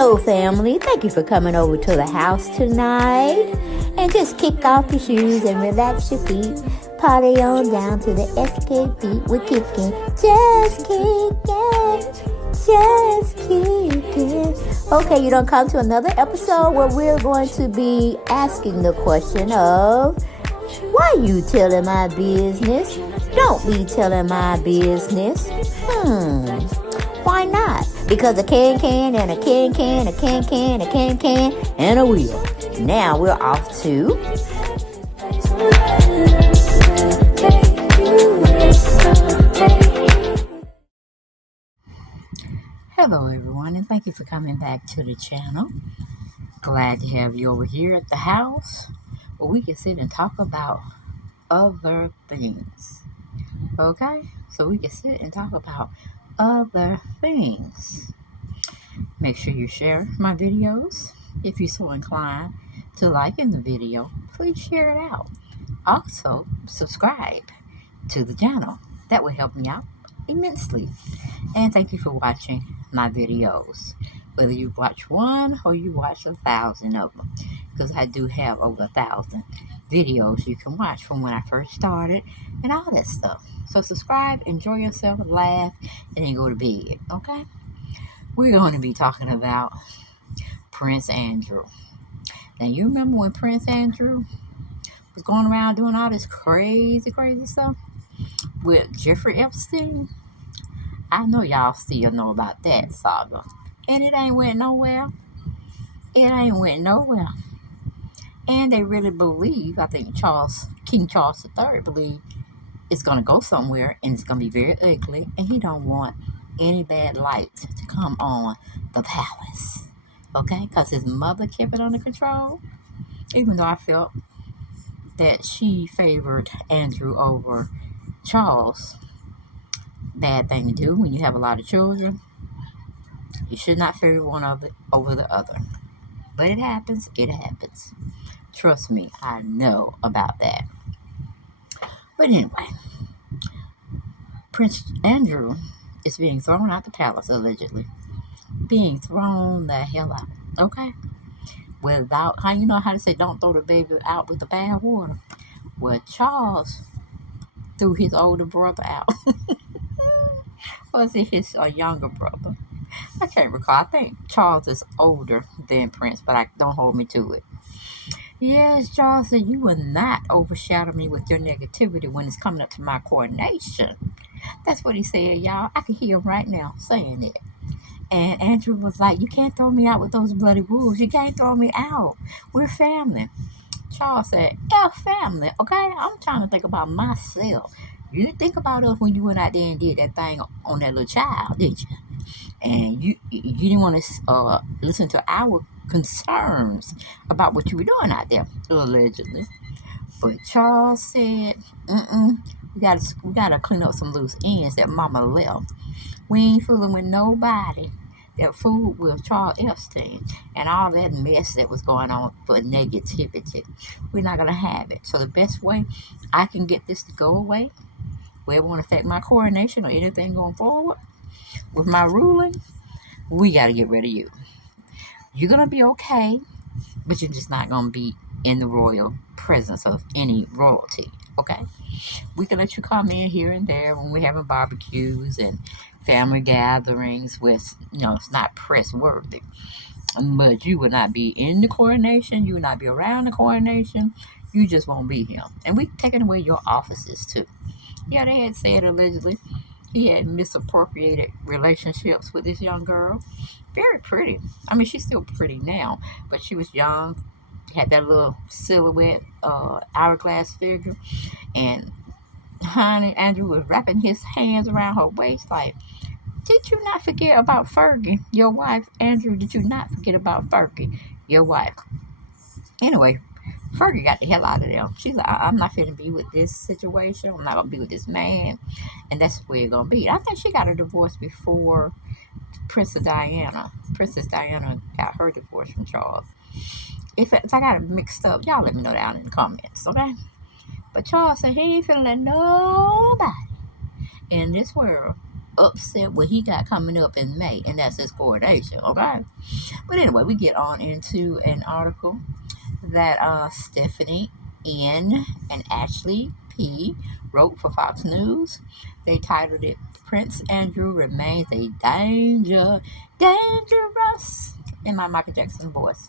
Hello, family. Thank you for coming over to the house tonight. And just kick off your shoes and relax your feet. Party on down to the SK beat. We're kicking, just kicking, just kicking. Okay, you don't come to another episode where we're going to be asking the question of, why you telling my business? Don't be telling my business. Why not? Because a can and a can, a can, a can, and a wheel. Now we're off to... Hello everyone, and thank you for coming back to the channel. Glad to have you over here at the house where we can sit and talk about other things. Okay? So we can sit and talk about other things. Make sure you share my videos. If you're so inclined to liking the video, please share it out. Also, subscribe to the channel. That will help me out immensely. And thank you for watching my videos. Whether you watch one or you watch 1,000 of them. Because I do have over 1,000 videos you can watch from when I first started and all that stuff. So subscribe, enjoy yourself, laugh, and then go to bed. Okay? We're going to be talking about Prince Andrew. Now, you remember when Prince Andrew was going around doing all this crazy stuff with Jeffrey Epstein? I know y'all still know about that saga. And it ain't went nowhere. It ain't went nowhere. And they really believe, I think King Charles III believed it's going to go somewhere and it's going to be very ugly. And he don't want any bad light to come on the palace. Okay? Because his mother kept it under control. Even though I felt that she favored Andrew over Charles. Bad thing to do when you have a lot of children. You should not favor one over the other. But it happens. It happens. Trust me, I know about that. But anyway, Prince Andrew is being thrown out the palace, allegedly. Being thrown the hell out. Okay? Without, how you know how to say don't throw the baby out with the bad water? Well, Charles threw his older brother out. Or is it his younger brother? I can't recall. I think Charles is older than Prince, but don't hold me to it. Yes, Charles said, you will not overshadow me with your negativity when it's coming up to my coronation. That's what he said, y'all. I can hear him right now saying it. And Andrew was like, you can't throw me out with those bloody wolves. You can't throw me out. We're family. Charles said, family, okay? I'm trying to think about myself. You didn't think about us when you went out there and did that thing on that little child, did you? And you didn't want to listen to our concerns about what you were doing out there, allegedly. But Charles said, we gotta clean up some loose ends that mama left. We ain't fooling with nobody that fooled with Charles Epstein and all that mess that was going on for negativity. We're not gonna have it. So the best way I can get this to go away, where it won't affect my coronation or anything going forward with my ruling, we got to get rid of you. You're going to be okay, but you're just not going to be in the royal presence of any royalty, okay? We can let you come in here and there when we're having barbecues and family gatherings with, it's not press worthy. But you will not be in the coronation. You will not be around the coronation. You just won't be here. And we're taking away your offices, too. Yeah, they had said allegedly he had misappropriated relationships with this young girl. Very pretty. I mean, she's still pretty now, but she was young, had that little silhouette, hourglass figure, and honey, Andrew was wrapping his hands around her waist like, did you not forget about Fergie, your wife? Andrew, did you not forget about Fergie, your wife? Anyway, Fergie got the hell out of there. She's like, I'm not finna be with this situation. I'm not gonna be with this man. And that's where it's gonna be. I think she got a divorce before Princess Diana. Princess Diana got her divorce from Charles. If I got it mixed up, y'all let me know down in the comments, okay? But Charles said he ain't finna let nobody in this world upset what he got coming up in May, and that's his coronation, okay? But anyway, we get on into an article that Stephanie N. and Ashley P. wrote for Fox News. They titled it Prince Andrew Remains a Dangerous, in my Michael Jackson voice.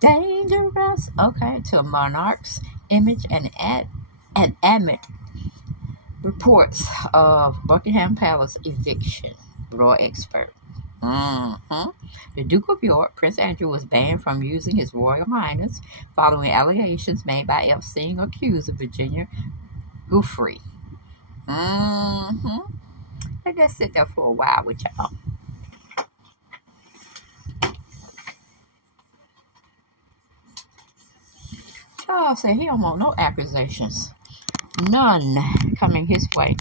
Dangerous, okay, to a monarch's image and admit reports of Buckingham Palace eviction. Royal expert. hmm The Duke of York, Prince Andrew, was banned from using his Royal Highness following allegations made by Epstein accused of Virginia Giuffre. Mm-hmm. Let that sit there for a while with y'all. Charles said he don't want no accusations. None coming his way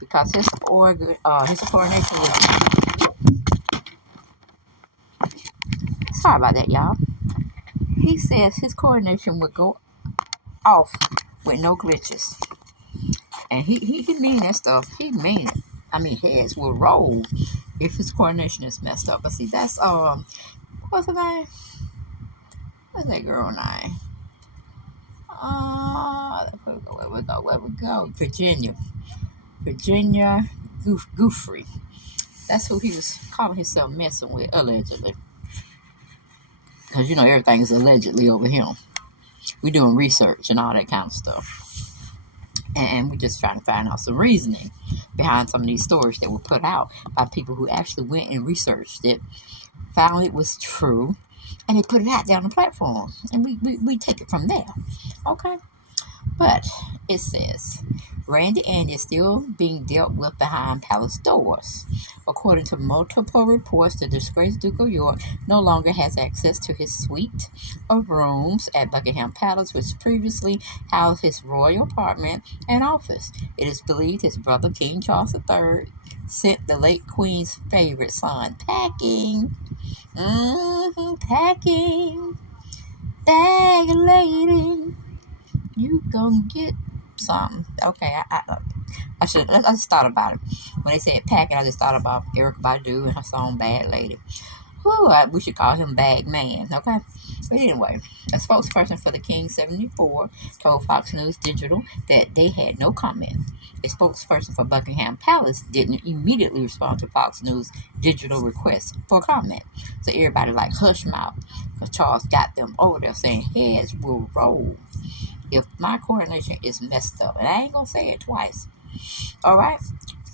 because his coronation was. Sorry about that, y'all. He says his coronation would go off with no glitches. And he mean that stuff. He mean it. I mean, heads will roll if his coronation is messed up. But see, that's what's her name? What's that girl name? Where we go? Virginia Giuffre. That's who he was calling himself messing with, allegedly. Because everything is allegedly over him. We doing research and all that kind of stuff. And we're just trying to find out some reasoning behind some of these stories that were put out by people who actually went and researched it, found it was true, and they put it out there on the platform. And we take it from there. Okay? But it says Randy Andy is still being dealt with behind palace doors. According to multiple reports, the disgraced Duke of York no longer has access to his suite of rooms at Buckingham Palace, which previously housed his royal apartment and office. It is believed his brother, King Charles III, sent the late Queen's favorite son packing. Packing. Bag lady. You gonna get something. Okay, I just thought about it. When they said packing, I just thought about Erykah Badu and her song Bad Lady. Whew, we should call him Bag Man, okay? But anyway, a spokesperson for the King 74 told Fox News Digital that they had no comment. A spokesperson for Buckingham Palace didn't immediately respond to Fox News Digital requests for comment. So everybody like hush mouth, because Charles got them over there saying heads will roll if my coronation is messed up. And I ain't gonna say it twice. Alright?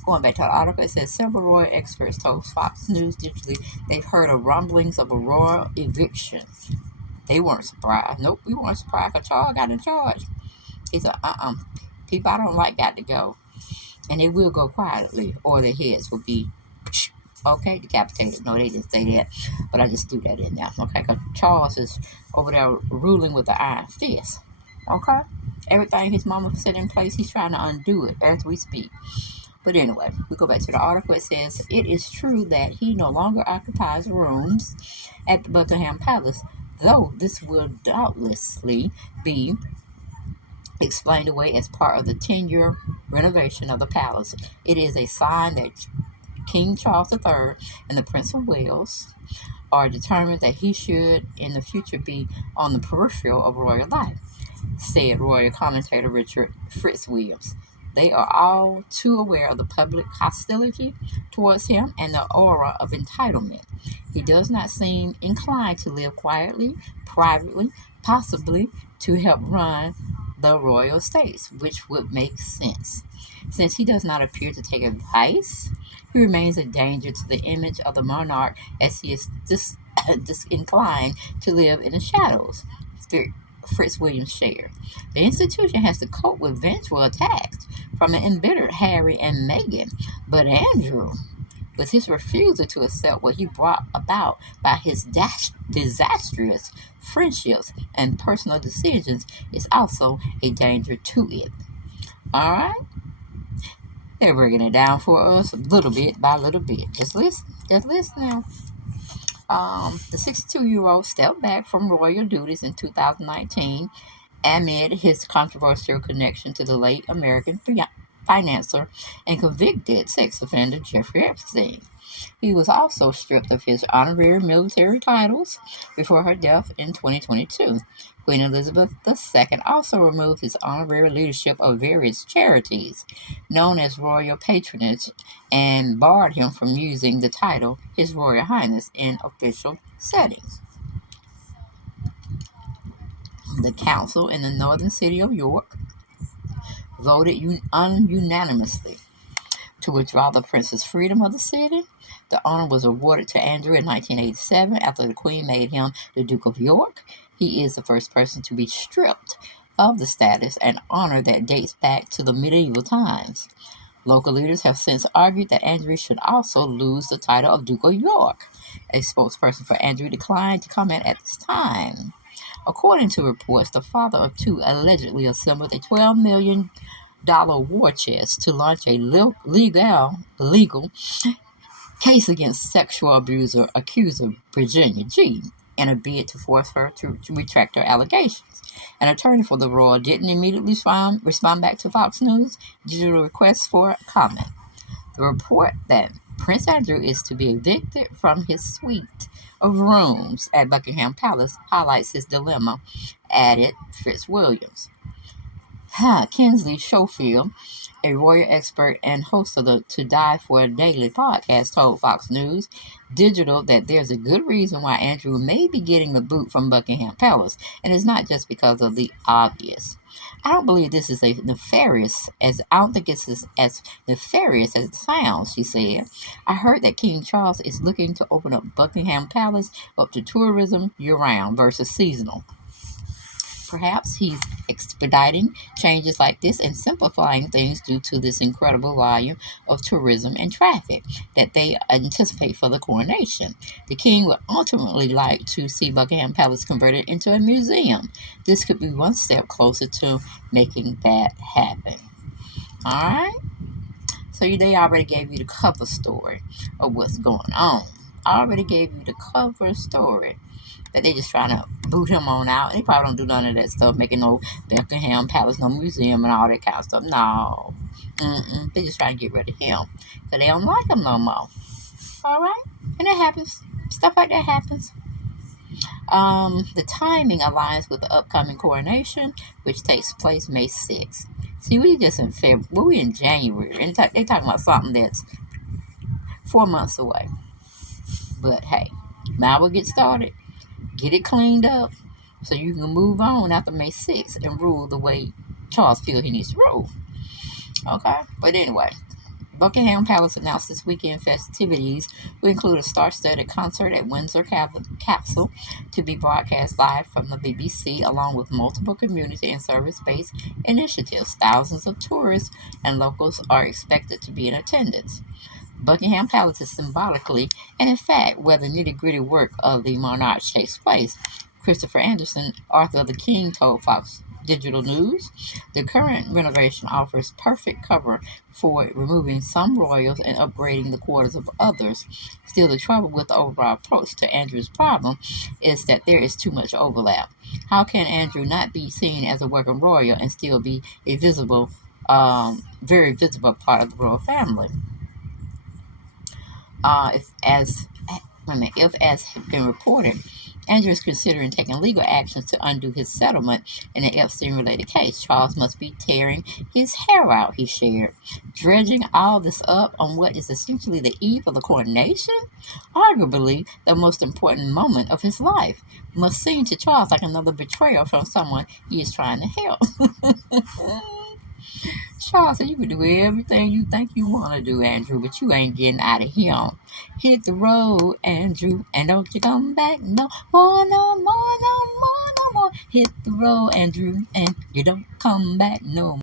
Going back to the article, it says several royal experts told Fox News digitally they've heard of rumblings of a royal eviction. They weren't surprised. Nope, we weren't surprised because Charles got in charge. He said, people I don't like got to go. And they will go quietly, or their heads will be, okay, decapitated. No, they didn't say that, but I just threw that in there, okay? Because Charles is over there ruling with the iron fist, okay? Everything his mama set in place, he's trying to undo it as we speak. But anyway, we go back to the article. It says, it is true that he no longer occupies rooms at the Buckingham Palace, though this will doubtlessly be explained away as part of the 10-year renovation of the palace. It is a sign that King Charles III and the Prince of Wales are determined that he should in the future be on the peripheral of royal life, said royal commentator Richard Fitzwilliams. They are all too aware of the public hostility towards him and the aura of entitlement. He does not seem inclined to live quietly, privately, possibly to help run the royal estates, which would make sense. Since he does not appear to take advice, he remains a danger to the image of the monarch as he is disinclined to live in the shadows. Fitzwilliams shared. The institution has to cope with vengeful attacks from an embittered Harry and Meghan, but Andrew, with his refusal to accept what he brought about by his disastrous friendships and personal decisions, is also a danger to it. All right? They're bringing it down for us little bit by little bit. Just listen. Just listen now. The 62-year-old stepped back from royal duties in 2019 amid his controversial connection to the late American financer and convicted sex offender Jeffrey Epstein. He was also stripped of his honorary military titles before her death in 2022. Queen Elizabeth II also removed his honorary leadership of various charities known as royal patronage and barred him from using the title His Royal Highness in official settings. The council in the northern city of York voted unanimously to withdraw the Prince's freedom of the city. The honor was awarded to Andrew in 1987 after the Queen made him the Duke of York. He is the first person to be stripped of the status and honor that dates back to the medieval times. Local leaders have since argued that Andrew should also lose the title of Duke of York. A spokesperson for Andrew declined to comment at this time. According to reports, the father of two allegedly assembled a $12 million war chest to launch a legal case against sexual abuser accuser Virginia G in a bid to force her to retract her allegations. An attorney for the royal didn't immediately respond back to Fox News' digital request for comment. The report that Prince Andrew is to be evicted from his suite of rooms at Buckingham Palace highlights his dilemma, added Fitzwilliams. Kinsley Schofield, a royal expert and host of the To Die For Daily podcast, told Fox News Digital that there's a good reason why Andrew may be getting the boot from Buckingham Palace, and it's not just because of the obvious. I don't believe this is I don't think it's as nefarious as it sounds, she said. I heard that King Charles is looking to open up Buckingham Palace up to tourism year-round versus seasonal. Perhaps he's expediting changes like this and simplifying things due to this incredible volume of tourism and traffic that they anticipate for the coronation. The king would ultimately like to see Buckingham Palace converted into a museum. This could be one step closer to making that happen. All right? So they already gave you the cover story of what's going on. I already gave you the cover story that they just trying to boot him on out. They probably don't do none of that stuff, making no Buckingham Palace, no museum, and all that kind of stuff. No. They just trying to get rid of him. Because they don't like him no more. All right? And it happens. Stuff like that happens. The timing aligns with the upcoming coronation, which takes place May 6th. See, we just in February. We in January. And they talking about something that's 4 months away. But hey, now we'll get started. Get it cleaned up so you can move on after May 6th and rule the way Charles feels he needs to rule. Okay? But anyway, Buckingham Palace announced this weekend festivities will include a star-studded concert at Windsor Castle to be broadcast live from the BBC, along with multiple community and service-based initiatives. Thousands of tourists and locals are expected to be in attendance. Buckingham Palace is symbolically and, in fact, where the nitty-gritty work of the monarch takes place. Christopher Anderson, author of The King, told Fox Digital News, the current renovation offers perfect cover for removing some royals and upgrading the quarters of others. Still, the trouble with the overall approach to Andrew's problem is that there is too much overlap. How can Andrew not be seen as a working royal and still be a very visible part of the royal family? If as has been reported, Andrew is considering taking legal actions to undo his settlement in the Epstein-related case. Charles must be tearing his hair out, he shared. Dredging all this up on what is essentially the eve of the coronation, arguably the most important moment of his life, must seem to Charles like another betrayal from someone he is trying to help. Charles said you can do everything you think you want to do, Andrew, but you ain't getting out of here. Hit the road, Andrew, and don't you come back no more, no more, no more, no more. Hit the road, Andrew, and you don't come back no more.